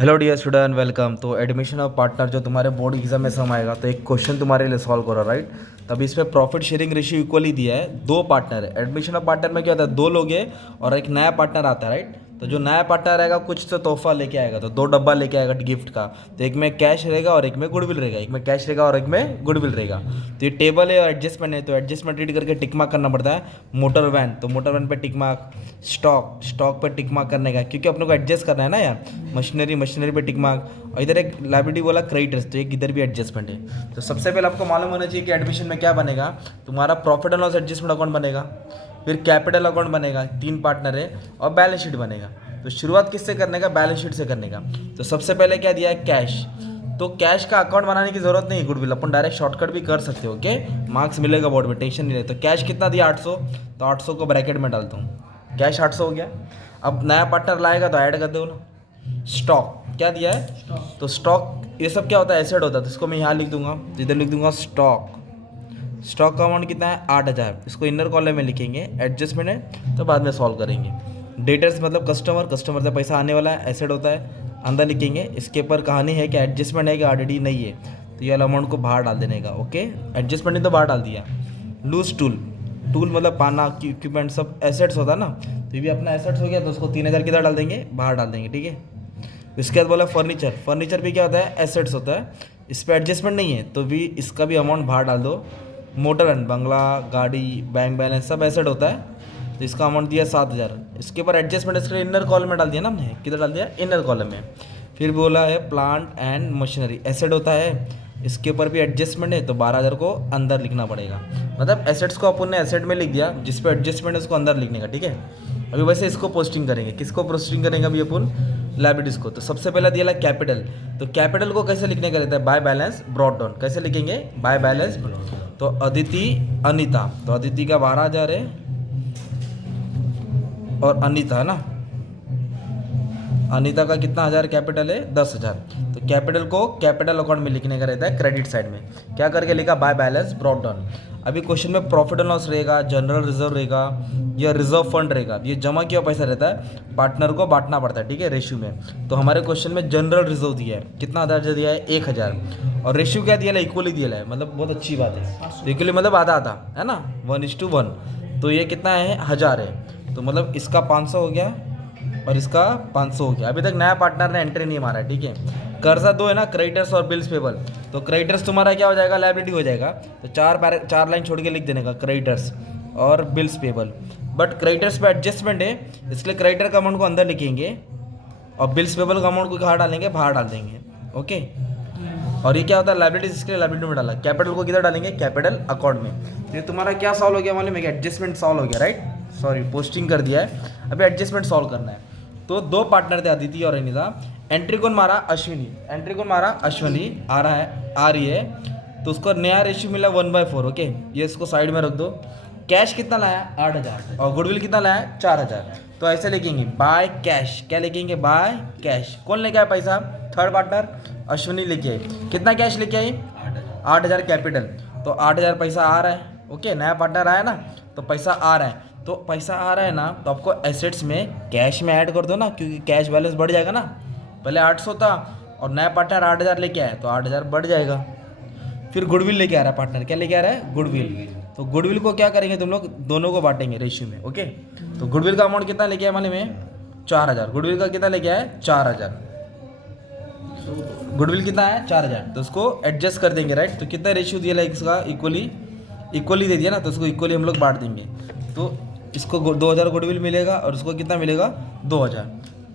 Hello dear student, welcome. तो admission of partner जो तुम्हारे बोर्ड एग्जाम में सम आएगा, तो एक क्वेश्चन तुम्हारे लिए सॉल्व करो, राइट। तब इसमें प्रॉफिट शेयरिंग रेशियो इक्वली दिया है, दो पार्टनर है। एडमिशन ऑफ पार्टनर में क्या होता है, दो लोग हैं और एक नया पार्टनर आता है, राइट। तो जो नया पार्टनर आएगा कुछ तो तोहफा लेके आएगा, तो दो डब्बा लेके आएगा गिफ्ट का। तो एक में कैश रहेगा और एक में गुडविल रहेगा, एक में कैश रहेगा और एक में गुडविल रहेगा। तो ये टेबल है और एडजस्टमेंट है, तो एडजस्टमेंट रीड करके टिक मार्क करना पड़ता है। मोटर वैन, तो मोटर वैन पे टिक मार्क। स्टॉक पे टिक मार्क करने का, क्योंकि अपने को एडजस्ट करना है ना यार। मशीनरी पे टिक मार्क। और इधर एक लाइबिलिटी बोला क्रेडिटर्स, तो एक इधर भी एडजस्टमेंट है। तो सबसे पहले आपको मालूम होना चाहिए कि एडमिशन में क्या बनेगा। तुम्हारा profit and loss adjustment account बनेगा, फिर कैपिटल अकाउंट बनेगा, तीन पार्टनर है, और बैलेंस शीट बनेगा। तो शुरुआत किससे करने का, बैलेंस शीट से करने का। तो सबसे पहले क्या दिया है, कैश। तो कैश का अकाउंट बनाने की जरूरत नहीं है, गुडविल अपन डायरेक्ट शॉर्टकट भी कर सकते हो, ओके। मार्क्स मिलेगा बोर्ड में, टेंशन नहीं ले। तो कैश कितना दिया, 800। तो 800 को ब्रैकेट में डालता हूँ, कैश 800 हो गया। अब नया पार्टनर लाएगा तो ऐड कर दो ना। स्टॉक क्या दिया है, तो स्टॉक ये सब क्या होता है, एसेट होता है। तो इसको मैं यहाँ लिख दूंगा, तो इधर लिख दूंगा स्टॉक। स्टॉक का अमाउंट कितना है, 8000। इसको इनर कॉलम में लिखेंगे, एडजस्टमेंट है तो बाद में सॉल्व करेंगे। डेटर्स मतलब कस्टमर से पैसा आने वाला है, एसेट होता है, अंदर लिखेंगे। इसके ऊपर कहानी है कि एडजस्टमेंट है कि ऑलरेडी नहीं है, तो ये वाला अमाउंट को बाहर डाल देने का, ओके। एडजस्टमेंट नहीं तो बाहर डाल दिया। लूज टूल मतलब पाना इक्विपमेंट सब एसेट्स होता है ना, तो ये भी अपना एसेट्स हो गया। तो उसको 3000 किधर डाल देंगे, बाहर डाल देंगे, ठीक है। इसके बाद बोला फर्नीचर भी क्या होता है, एसेट्स होता है। इस पर एडजस्टमेंट नहीं है तो भी इसका भी अमाउंट बाहर डाल दो। मोटर एंड बंगला, गाड़ी, बैंक बैलेंस सब एसेट होता है, तो इसका अमाउंट दिया 7000। इसके ऊपर एडजस्टमेंट इसके इनर कॉलम में डाल दिया ना हमने, किधर डाल दिया, इनर कॉलम में। फिर बोला है प्लांट एंड मशीनरी एसेट होता है, इसके ऊपर भी एडजस्टमेंट है तो 12000 को अंदर लिखना पड़ेगा। मतलब एसेट्स को अपन ने एसेट में लिख दिया, जिस पे एडजस्टमेंट है उसको अंदर लिखने का, ठीक है। अभी वैसे इसको पोस्टिंग करेंगे, किसको पोस्टिंग करेंगे अभी अपन, लाइबिलिटीज को। तो सबसे पहला दिया कैपिटल। तो कैपिटल को कैसे लिखने का रहता है, बाय बैलेंस ब्रॉट डाउन। कैसे लिखेंगे, बाय बैलेंस। तो अदिति अनीता, तो अदिति का 12000 है और अनीता है ना, अनीता का कितना हज़ार कैपिटल है, 10000। तो कैपिटल को कैपिटल अकाउंट में लिखने का रहता है, क्रेडिट साइड में। क्या करके लिखा, बाय बैलेंस ब्रॉट डाउन। अभी क्वेश्चन में प्रॉफिट एंड लॉस रहेगा, जनरल रिजर्व रहेगा, या रिजर्व फंड रहेगा। ये जमा किया पैसा रहता है, पार्टनर को बांटना पड़ता है, ठीक है, रेशियो में। तो हमारे क्वेश्चन में जनरल रिजर्व दिया है, कितना हज़ार दिया है, 1000। और रेशियो क्या दिया है, इक्वली दिया है, मतलब बहुत अच्छी बात है। तो इक्वली मतलब आधा आधा है ना, 1:1। तो ये कितना है, 1000 है। तो मतलब इसका 500 हो गया और इसका 500 हो गया। अभी तक नया पार्टनर ने एंट्री नहीं मारा, ठीक है। कर्जा दो है ना, क्रेडिटर्स और बिल्स पेबल। तो क्रेडिटर्स तुम्हारा क्या हो जाएगा, लायबिलिटी हो जाएगा। तो चार लाइन छोड़ के लिख देने का, क्रेडिटर्स और बिल्स पेबल। बट क्रेडिटर्स पे एडजस्टमेंट है, इसलिए क्रेडिटर का अमाउंट को अंदर लिखेंगे और बिल्स पेबल का अमाउंट को कहाँ डालेंगे, बाहर डाल देंगे, ओके। और ये क्या होता है, लायबिलिटीज, इसके लिए लायबिलिटी में डाला। कैपिटल को किधर डालेंगे, कैपिटल अकाउंट में। तो ये तुम्हारा क्या सॉल्व हो गया मालूम है, एडजस्टमेंट सॉल्व हो गया, राइट। सॉरी, पोस्टिंग कर दिया है, अभी एडजस्टमेंट सॉल्व करना है। तो दो पार्टनर थे, अदिति और अनिता। एंट्री कौन मारा, अश्विनी। एंट्री कौन मारा, अश्विनी आ रही है। तो उसको नया रेशियो मिला 1/4, ओके। ये इसको साइड में रख दो। कैश कितना लाया, 8000, और गुडविल कितना लाया, 4000। तो ऐसे लिखेंगे, बाय कैश। क्या लिखेंगे, बाय कैश। कौन लेके आया पैसा, थर्ड पार्टनर अश्विनी लेके आई। कितना कैश लेके आई, 8000 कैपिटल। तो 8000 पैसा आ रहा है, ओके। नया पार्टनर आया ना, तो पैसा आ रहा है। तो पैसा आ रहा है ना, तो आपको एसेट्स में कैश में ऐड कर दो ना, क्योंकि कैश बैलेंस बढ़ जाएगा ना। पहले 800 था और नया पार्टनर 8000 लेके आया, तो 8000 बढ़ जाएगा। फिर गुडविल लेके आ रहा है पार्टनर, क्या लेके आ रहा है, गुडविल। तो गुडविल को क्या करेंगे तुम लोग, दोनों को बांटेंगे रेशियो में, ओके। तो गुडविल का अमाउंट कितना लेके आया मालूम है, 4000। गुडविल का कितना लेके आया, 4000। गुडविल कितना है, 4000। तो उसको एडजस्ट कर देंगे, राइट। तो कितना रेशियो दिया है इसका, इक्वली दे दिया ना, तो उसको इक्वली हम लोग बांट देंगे। तो इसको 2000 गुडविल मिलेगा और उसको कितना मिलेगा, 2000।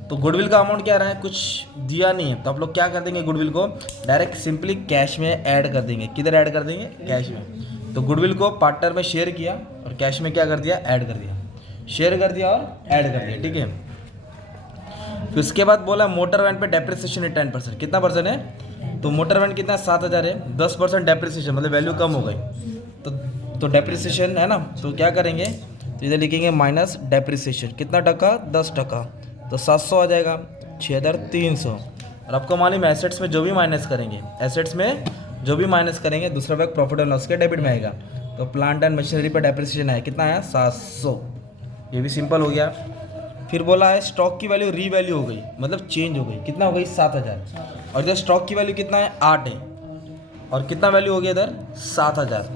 तो गुडविल का अमाउंट क्या रहा है, कुछ दिया नहीं है। तो आप लोग क्या कर देंगे, गुडविल को डायरेक्ट सिंपली कैश में ऐड कर देंगे। किधर ऐड कर देंगे, कैश में। तो गुडविल को पार्टनर में शेयर किया और कैश में क्या कर दिया, ऐड कर दिया। शेयर कर दिया और ऐड कर दिया, ठीक है। फिर उसके बाद बोला मोटर वैन पे डेप्रिसिएशन है 10%। कितना परसेंट है, तो मोटर वैन कितना 7000 है, 10% डेप्रिसिएशन मतलब वैल्यू कम हो गई। तो डेप्रिसिएशन है ना, तो क्या करेंगे, तो इधर लिखेंगे माइनस डेप्रिसिएशन। कितना टका, 10%। तो 700 आ जाएगा, 6300। और आपको मालूम है एसेट्स में जो भी माइनस करेंगे, दूसरा भाग प्रॉफिट एंड लॉस के डेबिट में आएगा। तो प्लांट एंड मशीनरी पर डेप्रिसिएशन है, कितना आया, 700। ये भी सिंपल हो गया। फिर बोला है स्टॉक की वैल्यू रीवैल्यू हो गई, मतलब चेंज हो गई, कितना हो गई 7,000, और इधर स्टॉक की वैल्यू कितना है 8 है, और कितना वैल्यू हो गया इधर 7,000,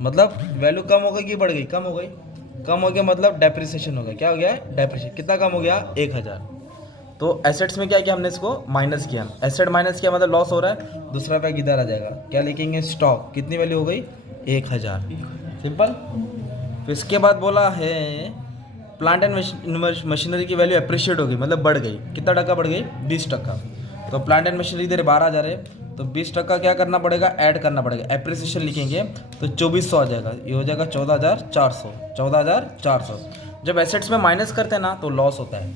मतलब वैल्यू कम हो गई कि बढ़ गई, कम हो गई, कम हो गया मतलब डेप्रिसिएशन हो गया, क्या हो गया डेप्रिसिएशन, कितना कम हो गया 1,000। तो एसेट्स में क्या किया हमने, इसको माइनस किया, एसेट माइनस किया मतलब लॉस हो रहा है, दूसरा पैक इधर आ जाएगा, क्या लिखेंगे स्टॉक, कितनी वैल्यू हो गई 1,000, सिंपल। फिर इसके बाद बोला है प्लांट एंड मशीनरी की वैल्यू अप्रिशिएट हो गई, मतलब बढ़ गई, कितना टका बढ़ गई 20%। तो प्लांट एंड मशीनरी इधर 12,000 है, तो 20% क्या करना पड़ेगा, ऐड करना पड़ेगा, एप्रिसिएशन लिखेंगे तो 2400 आ जाएगा, ये हो जाएगा 14,400, 14,400। जब एसेट्स में माइनस करते हैं ना तो लॉस होता है,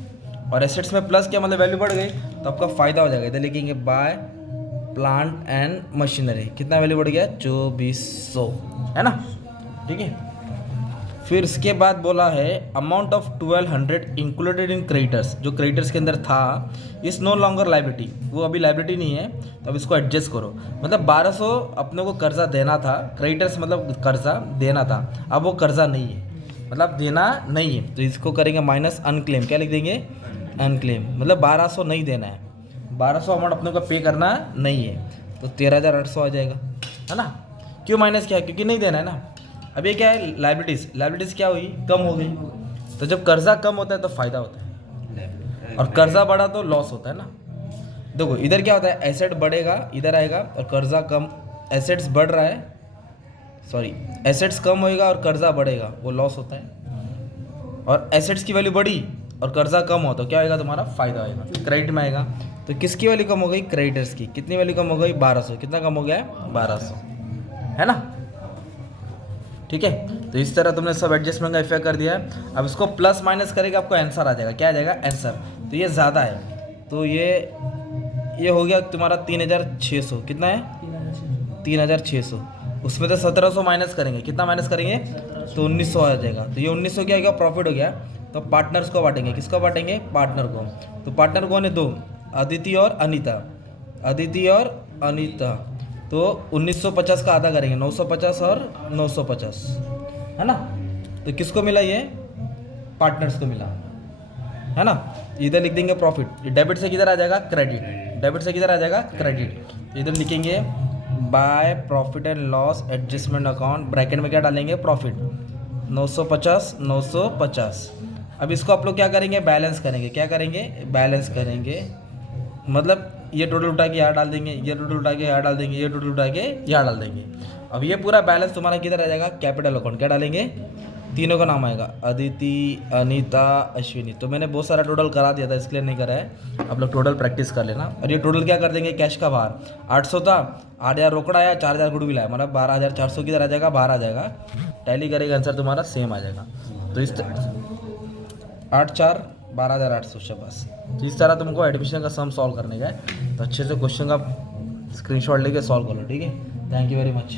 और एसेट्स में प्लस किया मतलब वैल्यू बढ़ गई तो आपका फ़ायदा हो जाएगा। इधर लिखेंगे बाय प्लांट एंड मशीनरी, कितना वैल्यू बढ़ गया 2400, है ना, ठीक है। फिर इसके बाद बोला है amount of 1200 included in creditors, जो क्रेडिटर्स के अंदर था इस नो लॉन्गर लाइबिलिटी, वो अभी लाइबिलिटी नहीं है, तो अब इसको एडजस्ट करो, मतलब 1200 अपने को कर्जा देना था, क्रेडिटर्स मतलब कर्जा देना था, अब वो कर्जा नहीं है, मतलब देना नहीं है, तो इसको करेंगे माइनस अनक्लेम, क्या लिख देंगे अनक्लेम, मतलब 1200 नहीं देना है, 1200 अमाउंट अपने को पे करना नहीं है, तो 13,800 आ जाएगा, है ना। क्यों माइनस किया, क्योंकि नहीं देना है ना। अब ये क्या है लाइबिलिटीज़ क्या हुई, कम हो गई, तो जब कर्जा कम होता है तो फ़ायदा होता है, और कर्जा बढ़ा तो लॉस होता है ना। देखो इधर क्या होता है, एसेट बढ़ेगा इधर आएगा, और कर्जा कम, एसेट्स बढ़ रहा है, सॉरी एसेट्स कम होएगा और कर्जा बढ़ेगा, वो लॉस होता है, और एसेट्स की वैल्यू बढ़ी और कर्जा कम हो तो क्या आएगा, तुम्हारा फायदा आएगा, क्रेडिट में आएगा। तो किसकी वैल्यू कम हो गई, क्रेडिटर्स की, कितनी वैल्यू कम हो गई 1200, कितना कम हो गया है 1200, है ना, ठीक है। तो इस तरह तुमने सब एडजस्टमेंट का इफेक्ट कर दिया है। अब इसको प्लस माइनस करेगा आपको आंसर आ जाएगा, क्या आ जाएगा आंसर, तो ये ज़्यादा है, तो ये हो गया तुम्हारा 3,600, कितना है 3,600, उसमें तो 1,700 माइनस करेंगे, कितना माइनस करेंगे तो 1,900 आ जाएगा, तो ये 1,900 क्या होगा प्रॉफिट हो गया। तो पार्टनर्स को बांटेंगे, किसको बांटेंगे पार्टनर को, तो पार्टनर कौन है, दो, अदिति और अनीता, अदिति और अनीता, तो 1950 का आधा करेंगे, 950 और 950, है ना। तो किसको मिला, ये पार्टनर्स को मिला, है ना। इधर लिख देंगे प्रॉफिट, डेबिट से किधर आ जाएगा क्रेडिट, डेबिट से किधर आ जाएगा क्रेडिट, इधर लिखेंगे by profit and loss adjustment account, bracket में क्या डालेंगे प्रॉफिट 950 950। अब इसको आप लोग क्या करेंगे, बैलेंस करेंगे, क्या करेंगे बैलेंस करेंगे, मतलब ये टोटल उठा के यहाँ डाल देंगे, ये टोटल उठा के यहाँ डाल देंगे, ये टोटल उठा के यहाँ डाल देंगे। अब ये पूरा बैलेंस तुम्हारा किधर आ जाएगा, कैपिटल अकाउंट, क्या डालेंगे तीनों का नाम आएगा, अदिति अनीता अश्विनी। तो मैंने बहुत सारा टोटल करा दिया था इसलिए नहीं करा है, आप लोग टोटल प्रैक्टिस कर लेना। और ये टोटल क्या कर देंगे, कैश का बाहर 800 था, 8,000 रोकड़ा आया, 4,000 गुडविल आया, मतलब 12,400 किधर आ जाएगा बाहर आ जाएगा, टैली करेगा आंसर तुम्हारा सेम आ जाएगा। तो इस 8 4 12,800 शाबाश। तो इस तरह तुमको एडमिशन का सम सॉल्व करने का है, तो अच्छे से क्वेश्चन का स्क्रीनशॉट लेके सॉल्व कर लो, ठीक है। Thank you very much.